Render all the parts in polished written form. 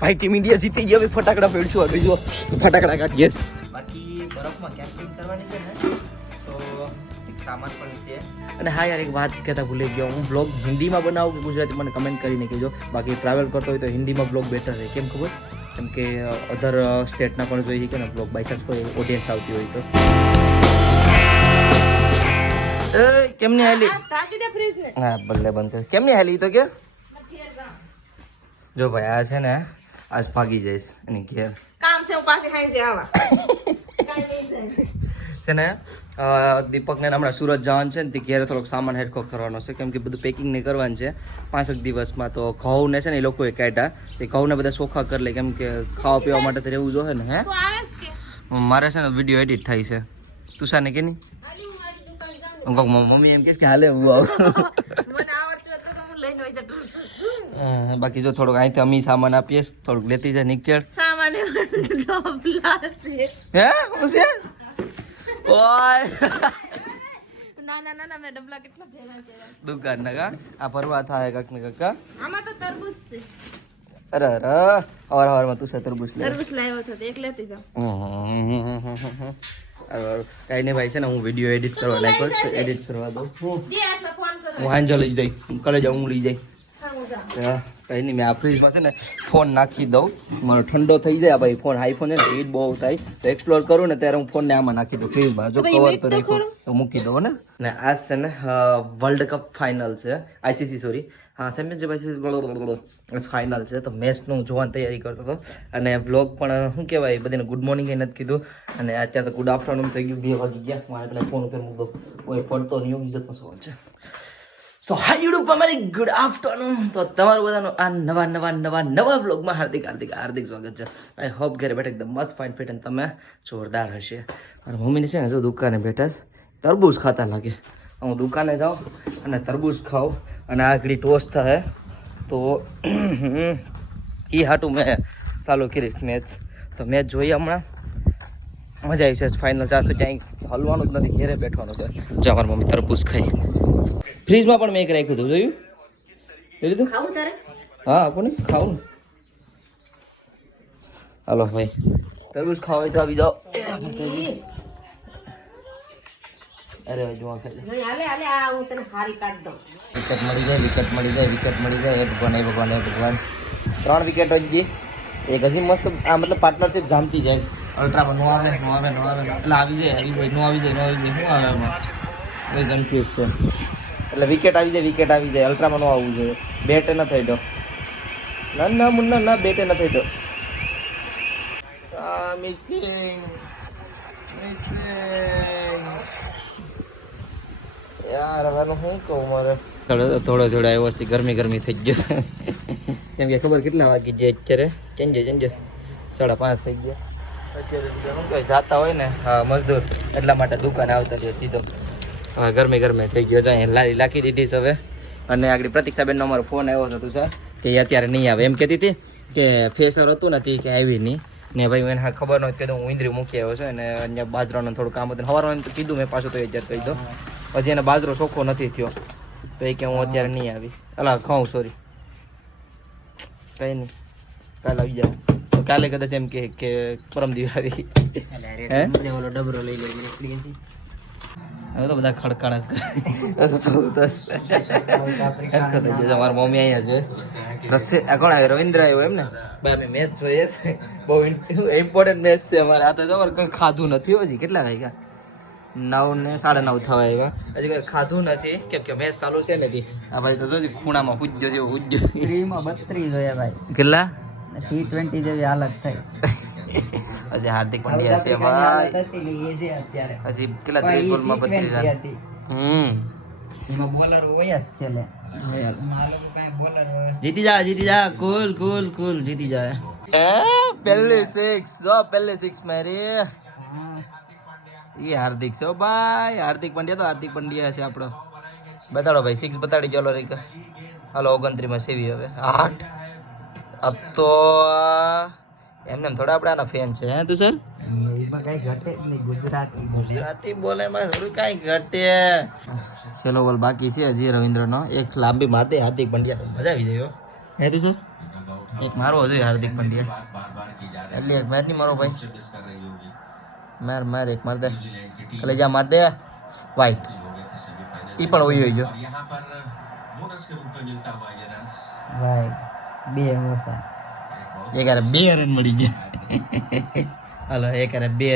ભાઈ team India જીતી ગઈ, હવે ફટાકડા ફેરશું આગળ જો ફટાકડા કાઢીએ. બાકી બરફમાં કેમ્પિંગ કરવાની છે ને તો એક સામાન પણ છે. અને હા યાર એક વાત કહેતા ભૂલી ગયો, હું બ્લોગ હિન્દીમાં બનાવું કે ગુજરાતી મને કમેન્ટ કરીને કહેજો. બાકી ટ્રાવેલ કરતો હોય તો હિન્દીમાં બ્લોગ બેટર રહે. કેમ ખબર? કેમ કે અધર સ્ટેટના પણ જોઈએ કે ને બ્લોગ બાય ચાન્સ કોઈ ઓડિયન્સ આવતી હોય તો. કેમની હાલી? હા બલ્લે બંધ કેમની હાલી તો કે જો ભાઈ આ છે ને આજ ભાગી જઈશ એની ઘેર કામ છે હું પાછી ખાઈ છે આવા છે ને દીપક ને હમણાં સુરત જવાનું છે ને તે ઘેરે થોડોક સામાન હેરખો કરવાનો છે કેમ કે બધું પેકિંગ ને કરવાનું છે 5 દિવસમાં. તો ઘઉં ને છે ને એ લોકોએ કાઢ્યા તે ઘઉં ને બધા ચોખ્ખા કરી લે કેમ કે ખાવા પીવા માટે તો રહેવું જોઈએ ને. હે મારે છે ને વિડીયો એડિટ થાય છે તું સાને કે નહીં મમ્મી એમ કે હાલે હું આવું. બાકી જો થોડુંક અહીંથી અમી સામાન આપીએ થોડુંક લેતી જાય નીકળ સામાન હે હું છે ઓય ના મેં ડબલા કેટલા ભેગા કર્યા દુકાન ના કા આ પરવા થાય કાક ને કાકા આમાં તો તરબૂચ છે. અરે હવારમાં તું તરબૂચ લે તરબૂચ લાવ્યો હતો એક લેતી જાવ. કઈ નહીં ભાઈ છે ને હું વિડીયો એડિટ કરવા લાગ્યો છું એડિટ કરવા દઉં હું ફોન કરો હાંજો લઈ જઈ કરે જાઉં હું લઈ જઈ કઈ નહીં મેં આ ફ્રીજમાં છે ને ફોન નાખી દઉં મારો ઠંડો થઈ જાય ભાઈ ફોન આઈફોન છે ને હીટ બહુ થાય તો એક્સપ્લોર કરું ને ત્યારે હું ફોનને આમાં નાખી દઉં ફ્રીજમાં જો કવર તો રાખો તો મૂકી દઉં ને આજ છે ને વર્લ્ડ કપ ફાઇનલ છે આઈસીસી સોરી હા ચેમ્પિયનશિપ ફાઇનલ છે તો મેચનું જોવાની તૈયારી કરતો હતો અને વ્લોગ પણ શું કહેવાય બધાને ગુડ મોર્નિંગ એ નથી કીધું અને અત્યારે તો ગુડ આફ્ટરનૂન થઈ ગયું 2 વાગી ગયા મારે પેલા ફોન ઉપર મૂક દો કોઈ પડતો નહીં ઇજ્જતનો સવાલ છે. સો હાય યુટ્યુબ અમારી ગુડ આફ્ટરનૂન તો તમારું બધાનું આ નવા વ્લોગમાં હાર્દિક સ્વાગત છે. આઈ હોપ ઘરે બેઠા એકદમ મસ્ત ફાઇન ફિટ અને તમે જોરદાર હશે. અને મમ્મીને છે ને જો દુકાને બેઠા તરબૂચ ખાતા લાગે હું દુકાને જાઉં અને તરબૂચ ખાઉં અને આગળ ટોસ્ટ થાય તો એ હાટું મેં ચાલુ કરીશ મેચ તો મેચ જોઈએ હમણાં મજા આવી છે ફાઇનલ ચાન્સ તો ક્યાંય હલવાનું જ નથી ઘેરે બેઠવાનું છે. જો અમારી મમ્મી તરબૂચ ખાઈ ફ્રીજમાં પણ મેં એક રાખ્યું હતું જોયું એ લીધું ખાવું તારે હા આપો ને ખાવું ને હાલો ભાઈ તરબૂચ ખાવા હોય તો આવી જાઓ. અરે ભાઈ જોવા ખાઈ નહીં હાલે આ હું તને હારી કાઢ દઉં. વિકેટ મળી જાય એ ભગવાન 3 વિકેટ જ ગઈ એક હજી મસ્ત આ મતલબ પાર્ટનરશિપ જામતી જાય અલ્ટ્રામાં નો આવે એટલે આવી જાય શું આવે એમાં કોઈ કન્ફ્યુઝ છે એટલે વિકેટ આવી જાય અલ્ટ્રામાં નો આવવું જોઈએ બેટે ન થઈ દો ના મુન્ના ના બેટે ન થઈ દો મિસિંગ યાર હવે શું કહું મારે થોડો આવ્યો વસ્તી ગરમી થઈ ગયો કેમ કે ખબર કેટલા વાગી જાય અત્યારે ચેન્જે 5:30 થઈ ગયા અત્યારે શું કહે જાતા હોય ને હા મજદૂર એટલા માટે દુકાને આવતા રહ્યો સીધો હા ગરમી થઈ ગયો જાય લારી લાખી દીધી છે હવે. અને આગળ પ્રતિક્ષાબેનનો અમારો ફોન આવ્યો હતો તુષાર કે અત્યારે નહીં આવે એમ કહેતી હતી કે ફેસર હતું નથી કે આવી નહીં ને ભાઈ મને ખબર નહોતી કે હું ઇન્દ્રી મૂકી આવ્યો છું અને અહીંયા બાજરાનું થોડું કામ હતું સવારમાં એમ તો કીધું મેં પાછું તો અત્યારે કહી દો પછી એને બાજરો ચોખ્ખો નથી થયો તો એ કે હું અત્યારે નહીં આવી ઘઉં સોરી કઈ નહીં કાલે આવી જાવ તો કાલે કદાચ એમ કે પરમ દિવસ આવી ઓલો ડબરો લઈ લે હવે તો બધા ખડકાણ મારી મમ્મી અહીંયા છે કોણ આવ્યો રવિન્દ્ર આવ્યો એમ ને ભાઈ અમે મેચ જોઈએ છે બહુ ઇમ્પોર્ટન્ટ મેચ છે અમારે આ તો કંઈ ખાધું નથી હજી કેટલા વાગ્યા 9 ને 9:30 થવા આવ્યા હજી કંઈ ખાધું નથી કેમ કે મેચ ચાલુ છે નથી આ ભાઈ તો જોજી ખૂણામાં હુજ્જો જેવો હુજ્જો 32 જોયા ભાઈ કેટલા T20 જેવી હાલત થઈ હજી હાર્દિક પંડ્યા છે ભાઈ હજી કેટલા 30 બોલમાં 32 રન એમાં બોલર હોય જ છે લે જીતી જા કુલ જીતી જાય પહેલી 6 મારી ये हार्दिक से भाई हार्दिक पंड्या છે આપણો બતાડો ભાઈ 6 બતાડી ચાલો રે હાલો 29 માં સેવી હવે 8 અબ તો એમને થોડા આપણે આના ફેન છે હે તું સર એમાં કઈ ઘટે જ નહીં ગુજરાતી બોલે માં થોડું કઈ ઘટે ચલો બોલ બાકી છે હજી રવિન્દ્રનો એક લાંબી મારતી હાર્દિક પંડ્યા મજા આવી જાય હે તું સર એક મારો હજુ હાર્દિક પંડ્યા એટલે એક મેચ નહીં મારો ભાઈ માર એક માર દે કલેજા માર દે વાઈટ ઈ પણ હોય ગયો ભાઈ 2 ઓછા એક હારે 2 રન મળી ગયા હાલો એક હારે 2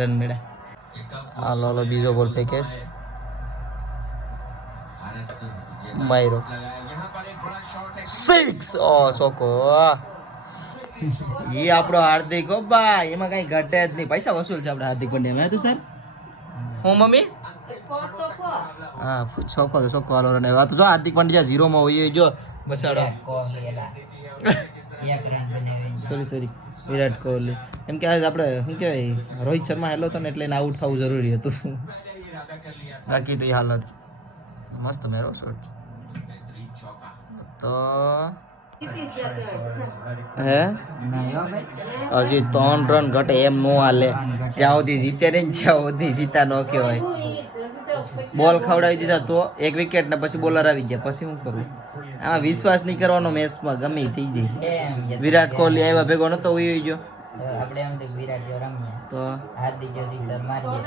રન મળ્યા હાલો હાલો બીજો બોલ ફેંકેશ માયરો 6 ઓ સોકો એ આપણો હાર્દિક હો ભાઈ એમાં કઈ ઘટે જ નહીં પૈસા વસૂલ છે આપણે હાર્દિક પંડ્યા મેં તું સર હું મમ્મી હા છોકો હાલો રન આવ્યો તો જો હાર્દિક પંડ્યા 0 માં હોય જો બસાડો સોરી વિરાટ કોહલી એમ કે આજ આપણે શું કહેવાય રોહિત શર્મા હેલો હતો ને એટલે એને આઉટ થવું જરૂરી હતું બાકી તો એ હાલત મસ્ત મેરો શોટ તો હે હજી 3 રન ઘટે એમ નો હાલે જ્યાં સુધી જીતે ને જ્યાં સુધી જીતા ન કહેવાય બોલ ખવડાવી દીધા તો એક વિકેટ ને પછી બોલર આવી ગયા પછી શું કરું આમાં વિશ્વાસ નહીં કરવાનો મેચમાં ગમે થઈ જાય વિરાટ કોહલી આવ્યા ભેગો નતો ઉઈ ગયો આપણે એમ તો વિરાટ જો રમીએ તો હાર્દિક જો સિક્સર મારીએ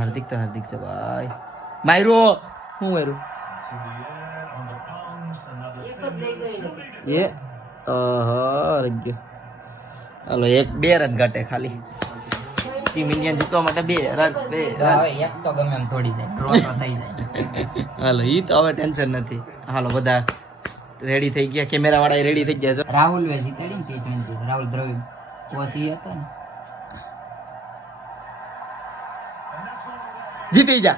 હાર્દિક છે ભાઈ માયરો હું માયરો એ રજ્યો હાલો 2 રન ઘટે ખાલી ટીમ ઇન્ડિયન જીતવા માટે 2 રન હવે એક તો ગમે એમ તોડી જાય ડ્રો તો થઈ જાય હાલો ઈ તો હવે ટેન્શન નથી હાલો બધા રેડી થઈ ગયા કેમેરા વાળા રેડી થઈ ગયા છે રાહુલ વે જીતાડી ને T20 રાહુલ દ્રવિડ કોસી હતો ને જીતી જા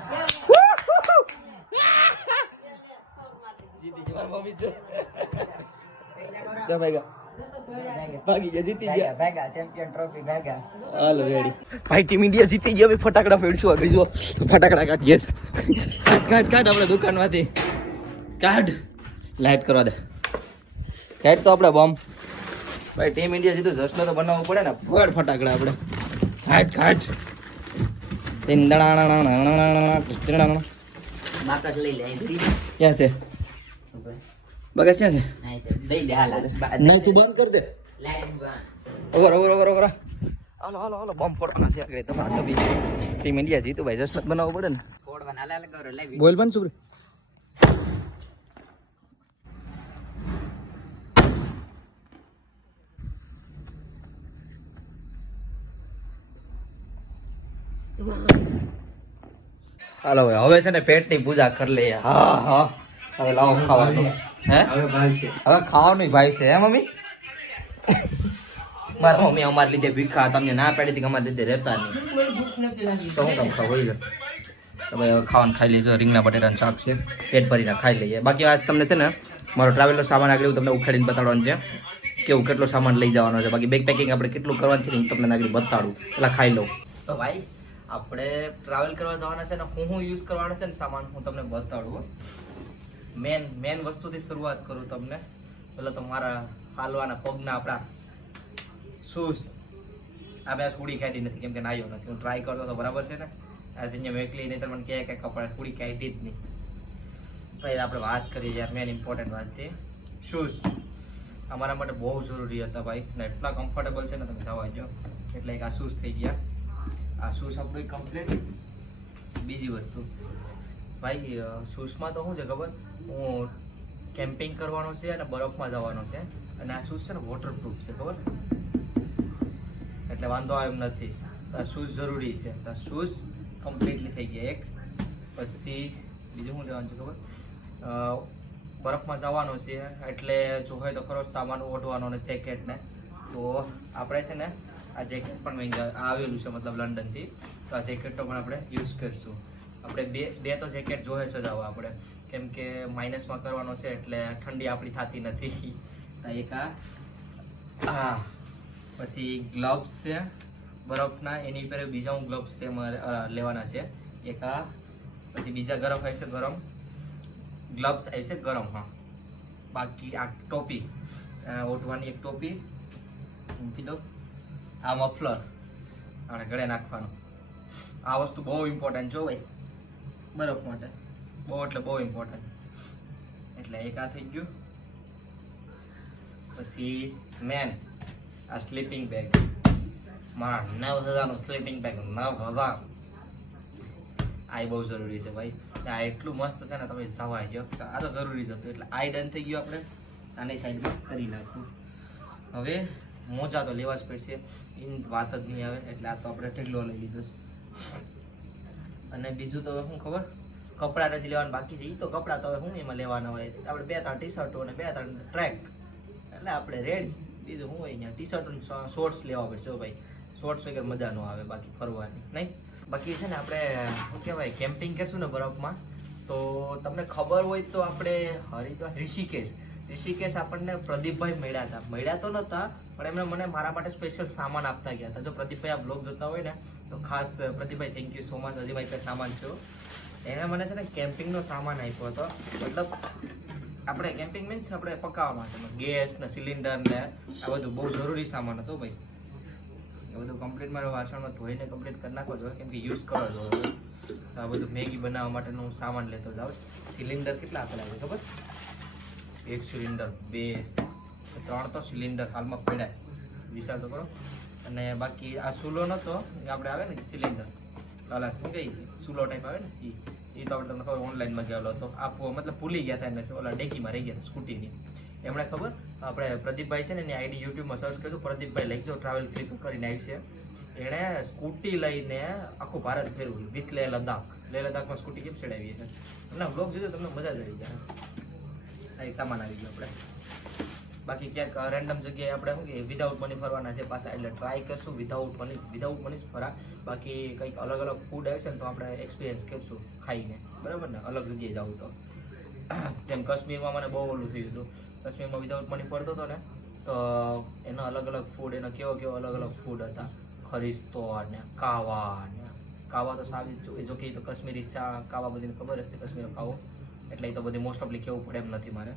જીતી જા મારી મમ્મી જો ભાગી ગયા જીતી ગયા ભાગા ચેમ્પિયન ટ્રોફી ભાગા હાલો રેડી ભાઈ ટીમ ઇન્ડિયા જીતી ગયો ભાઈ ફટાકડા ફેડશું આગળ જો ફટાકડા કાઢીએ કાઢ આપણે દુકાનમાંથી કાઢ લાઈટ કરવા દે કાઢ તો આપણે બોમ્બ ભાઈ ટીમ ઇન્ડિયા જીતું જશ્ન તો બનાવવું પડે ને ફળ ફટાકડા આપણે કાઢ બાકસ લઈ લે ક્યાં છે બગા ક્યાં છે દઈ દે હાલ નહીં તું બંધ કર દે લાઈટ બંધ ઓવર હાલો બોમ્બ ફોડવાના છે આગળ તમારે તો બી ટીમ ઇન્ડિયા જીતું ભાઈ જશ્ન બનાવવું પડે ને ફોડવાના હાલ કરો લાઈવ બોલ બંધ સુબ્રી હાલો ભાઈ હવે છે ને પેટની પૂજા કરી લઈએ હા હવે લાવો ખાવાનું હે હવે ખાવાનું ભાઈ છે હે મમ્મી મારા મમ્મી અમારે લીધે ભીખા તમને ના પાડી હતી કે અમારે લીધે રહેતા નહીં તો હું કામ ખાવ હોય ગયો તો ભાઈ હવે ખાવાનું ખાઈ લેજો રીંગણા બટેટાનું શાક છે પેટ ભરીને ખાઈ લઈએ બાકી આજ તમને છે ને મારો ટ્રાવેલનો સામાન આગળ તમને ઉખાડીને બતાડવાનું છે કેવું કેટલો સામાન લઈ જવાનો છે બાકી બેગ પેકિંગ આપણે કેટલું કરવાનું છે ને તમને આગળ બતાડું પેલા ખાઈ લઉં તો ભાઈ આપણે ટ્રાવેલ કરવા જવાના છે ને હું યુઝ કરવાનો છે ને સામાન હું તમને બતાડું મેન વસ્તુથી શરૂઆત કરું તમને પેલા તો મારા હાલવાના પગના આપણા શૂઝ આ બે કુડી કાઢી નથી કેમ કે નાયો નથી હું ટ્રાય કરતો તો બરાબર છે ને આજે અહીંયા વેકલી નહીં તો મને કહે કે કપડા કુડી કાઢી જ નહીં ભાઈ આપણે વાત કરીએ યાર મેન ઇમ્પોર્ટન્ટ વાત છે શૂઝ અમારા માટે બહુ જરૂરી હતા ભાઈ ને એટલા કમ્ફર્ટેબલ છે ને તમે જવા જો એટલે એક આ શૂઝ થઈ ગયા આ શૂઝ આપણું કમ્પ્લીટ બીજી વસ્તુ ભાઈ શૂઝમાં તો શું છે ખબર હું કેમ્પિંગ કરવાનો છે અને બરફમાં જવાનો છે અને આ શૂઝ છે ને વોટરપ્રૂફ છે ખબર એટલે વાંધો આવે એમ નથી આ શૂઝ જરૂરી છે તો શૂઝ કમ્પ્લીટલી થઈ ગયા એક પછી બીજું શું લેવાનું છે ખબર બરફમાં જવાનું છે એટલે જો હોય તો ખરો સામાન ઓઢવાનો ને જેકેટ ને તો આપણે છે ને આ જેકેટ પણ આવેલું છે મતલબ લંડનથી તો આ જેકેટનો પણ આપણે યુઝ કરીશું આપણે બે તો જેકેટ જોઈએ સજાવવા આપણે કેમ કે માઇનસમાં કરવાનો છે એટલે ઠંડી આપણી થતી નથી એક હા પછી ગ્લવ્સ છે બરફના એની ઉપર બીજા હું ગ્લવ્સ છે લેવાના છે એક આ પછી બીજા ગરમ આવશે ગરમ ગ્લવ્સ આવશે ગરમ હા બાકી આ ટોપી ઓઢવાની એક ટોપી મૂકી દો આ મફલર આપણે ગળે નાખવાનો આ વસ્તુ બહુ ઇમ્પોર્ટન્ટ જો ભાઈ બરફ માટે બહુ એટલે બહુ ઇમ્પોર્ટન્ટ એટલે એક આ થઈ ગયું પછી મેન આ સ્લીપિંગ બેગ, મારા 9,000નું સ્લીપિંગ બેગ, 9,000 આ બહુ જરૂરી છે ભાઈ. આ એટલું મસ્ત છે ને, તમે જવા જો, આ તો જરૂરી જ હતું. એટલે આ ડન થઈ ગયું. આપણે આની સાઈડમાં કરી નાખવું. હવે મોજા તો લેવા જ પડશે, એની વાત જ નહીં આવે. એટલે આ તો આપણે ઢગલો લઈ લીધો. અને બીજું તો શું ખબર, કપડાં નથી લેવાનું બાકી છે. એ તો કપડાં તો હવે હું એમાં લેવાના હોય. આપણે 2-3 ટી-શર્ટો અને 2-3 ટ્રેક, એટલે આપણે રેડી. બીજું શું હોય અહીંયા, ટી-શર્ટ શોર્ટ્સ લેવા પડશે ભાઈ. શોર્ટ્સ વગર મજા ન આવે બાકી ફરવાની નહીં. બાકી છે ને આપણે શું કહેવાય, કેમ્પિંગ કરશું ને બરફમાં, તો તમને ખબર હોય તો આપણે હરિદ્વાર ઋષિકેશ આપણને પ્રદીપભાઈ મળ્યા તો નહોતા, પણ એમણે મને મારા માટે સ્પેશિયલ સામાન આપતા ગયા હતા. જો પ્રદીપભાઈ આ બ્લોગ જોતા હોય ને તો ખાસ પ્રદીપભાઈ થેન્ક યુ સો મચ. હજી મારી પાસે સામાન છો, એને મને છે ને કેમ્પિંગનો સામાન આપ્યો હતો. મતલબ આપણે કેમ્પિંગ મીન્સ આપણે પકાવવા માટેનો ગેસ ને સિલિન્ડર ને આ બધું બહુ જરૂરી સામાન હતો ભાઈ. એ બધું કમ્પ્લીટ મારું વાસણમાં ધોઈને કમ્પ્લીટ કરી નાખો છો, કેમ કે યુઝ કરો છો. આ બધું મેગી બનાવવા માટેનું હું સામાન લેતો જાઉં. સિલિન્ડર કેટલા આપેલા છે ખબર? 1 સિલિન્ડર, 2, 3 તો સિલિન્ડર હાલમાં પડ્યા વિચાર તો કરો. અને બાકી આ ચૂલો નહોતો, આપણે આવે ને સિલિન્ડર લાલા કઈ ચૂલો ટાઈપ આવે ને એ તો આપણે તમને ખબર ઓનલાઈન મંગાવેલો હતો. આપવો મતલબ ભૂલી ગયા હતા એને, ઓલા ડેકીમાં રહી ગયા સ્કૂટીની. એમણે ખબર આપણે પ્રદીપભાઈ છે ને એની આઈડી યુટ્યુબમાં સર્ચ કર્યું, પ્રદીપભાઈ લખજો ટ્રાવેલ ક્લિક કરીને આવી છે. એણે સ્કૂટી લઈને આખું ભારત ફેરવ્યું વિથ લેહ લદ્દાખમાં સ્કૂટી કેમ ચડાવી છે. એમના બ્લોગ જોજો તમને મજા જ આવી જાય. એક સામાન આવી ગયો આપણે. બાકી ક્યાંક રેન્ડમ જગ્યાએ આપણે શું કે વિધાઉટ મની ફરવાના છે પાછા, એટલે ટ્રાય કરશું વિધાઉટ મની ફરા. બાકી કંઈક અલગ અલગ ફૂડ આવે છે ને તો આપણે એક્સપિરિયન્સ કરશું ખાઈને, બરાબર ને? અલગ જગ્યાએ જવું તો જેમ કાશ્મીરમાં મને બહુ ઓલું થયું હતું. કાશ્મીરમાં વિધાઉટ મની ફરતો હતો ને તો એનો અલગ અલગ ફૂડ, એનો કેવો અલગ અલગ ફૂડ હતા. ખરીસ્તો ને કાવા તો સારી જો કે તો કાશ્મીરી ચા કાવા બધી ખબર હશે, કાશ્મીર ખાવો એટલે એ તો બધી મોસ્ટ ઓફલી કેવું પડે એમ નથી મારે.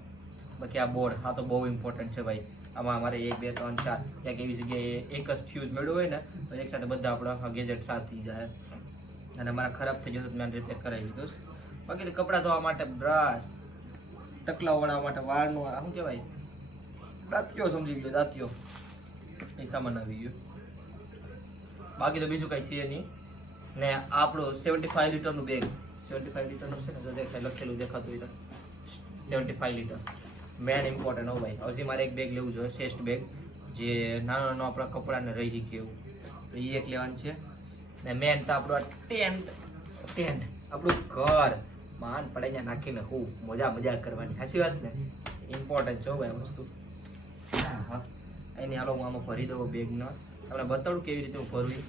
બાકી આ બોર્ડ આ તો બહુ ઇમ્પોર્ટન્ટ છે ભાઈ. આમાં અમારે 1, 2, 3, 4 ક્યાંક એવી જગ્યાએ એક જ ફ્યુઝ મેળવ્યું હોય ને તો એકસાથે બધા આપણા ગેજેટ સાર થઈ જાય. અને મારા ખરાબ થઈ જશે તો મેં રિપેર કરાવી દીધું. બાકી તો કપડાં ધોવા માટે બ્રશ, ટકલા વળાવવા માટે વાળનું શું કહેવાય દાંતિયો, સમજી ગયો દાંતિયો, એ સામાન આવી ગયો. બાકી તો બીજું કંઈ છે નહીં. ને આપણું 75 લીટરનું બેગ, 75 લીટરનું છે ને જો દેખાય લખેલું દેખાતું હોય તો 75 લીટર મેન ઇમ્પોર્ટન્ટ હો ભાઈ. હજી મારે એક બેગ લેવું જોઈએ, શ્રેષ્ઠ બેગ, જે નાનો આપણા કપડાને રહી શકે એવું, તો એ એક લેવાનું છે. ને મેન તો આપણું આ ટેન્ટ, આપણું ઘર માન પડાઈને નાખીને ખૂબ મજા કરવાની. સાચી વાત ને? ઇમ્પોર્ટન્ટ છે ભાઈ વસ્તુ. હા એની હાલો હું આમાં ભરી દઉં બેગનો, તમને બતાડું કેવી રીતે હું ભરવી.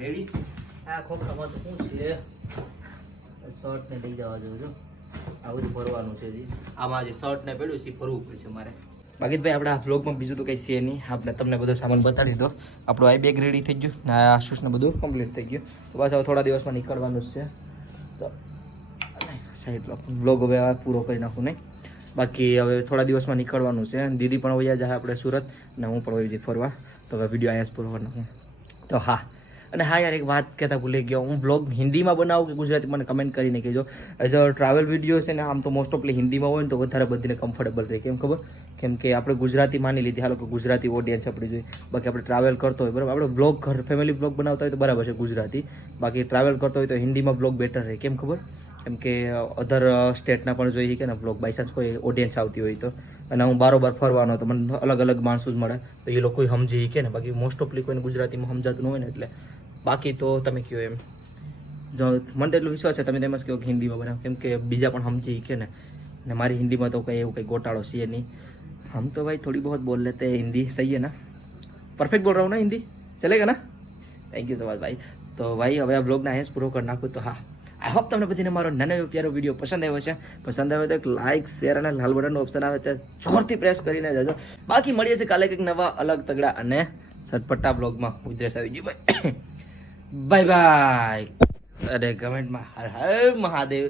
રેડી. આ ખોખામાં તો શું છે, શર્ટ ને લઈ જવા જોજો. આ બધું ભરવાનું છે હજી. આમાં જે શર્ટ ને પડ્યું છે ભરવું પડશે મારે. બાકી ભાઈ આપણે આ વ્લોગમાં બીજું તો કંઈ છે નહીં. આપણે તમને બધો સામાન બતાડી દીધો. આપણું આ બેગ રેડી થઈ ગયું ને આ આશુષને બધું કમ્પ્લીટ થઈ ગયું. તો બસ હવે થોડા દિવસમાં નીકળવાનું જ છે. તો સાઈડ વ્લોગ હવે પૂરો કરી નાખું નહીં. બાકી હવે થોડા દિવસમાં નીકળવાનું છે. દીદી પણ વયા જાય આપણે સુરત, અને હું પણ વહી જઈ ફરવા. તો હવે વિડીયો અહીંયા જ પૂરો કરી નાખું. તો હા, અને હા યાર એક વાત કહેતા ભૂલી ગયો, હું બ્લોગ હિન્દીમાં બનાવું કે ગુજરાતી મને કમેન્ટ કરીને કહેજો. એઝ અ ટ્રાવેલ વિડીયો છે ને આમ તો મોસ્ટ ઓફલી હિન્દીમાં હોય ને તો વધારે બધીને કમ્ફર્ટેબલ રહે. કેમ ખબર? કેમ કે આપણે ગુજરાતી માની લીધી, હાલો કે ગુજરાતી ઓડિયન્સ આપણી જોઈએ, બાકી આપણે ટ્રાવેલ કરતો હોય બરાબર, આપણે બ્લોગ ફેમિલી બ્લોગ બનાવતા હોય તો બરાબર છે ગુજરાતી, બાકી ટ્રાવેલ કરતો હોય તો હિન્દીમાં બ્લોગ બેટર રહે. કેમ ખબર? કેમ કે અધર સ્ટેટના પણ જોઈએ કે ને બ્લોગ બાય ચાન્સ કોઈ ઓડિયન્સ આવતી હોય તો, અને હું બારોબાર ફરવાનો તો મને અલગ અલગ માણસો જ મળે તો એ લોકો સમજી કે ને, બાકી મોસ્ટ ઓફલી કોઈને ગુજરાતીમાં સમજાતું ન હોય ને એટલે. બાકી તો તમે કહો એમ, જો મને તો એટલો વિશ્વાસ છે તમે તેમ જ કહો કે હિન્દીમાં બનાવો, કેમ કે બીજા પણ સમજી કે ને મારી હિન્દીમાં તો કંઈ એવું કંઈ ગોટાળો છે નહીં. हम तो भाई थोड़ी बहुत बोल लेते हैं हिंदी, सही है ना? परफेक्ट बोल रहा हूँ ना हिंदी? चलेगा ना? थैंक यू सो मच भाई. તો ભાઈ હવે આ બ્લોગના હેસ પૂરો કરી નાખું. તો હા, આઈ હોપ તમને બધીને મારો નાનો એવો પ્યારો વિડીયો પસંદ આવ્યો છે. પસંદ આવ્યો તો એક લાઇક, શેર અને લાલ બટનનો ઓપ્શન આવે તે જોરથી પ્રેસ કરીને જજો. બાકી મળીએ છીએ કાલે કંઈક નવા અલગ તગડા અને સટપટા બ્લોગમાં. ઉદ્દેશ આવી ગયું ભાઈ. Bye bye. અરે કમેન્ટમાં હર હર મહાદેવ.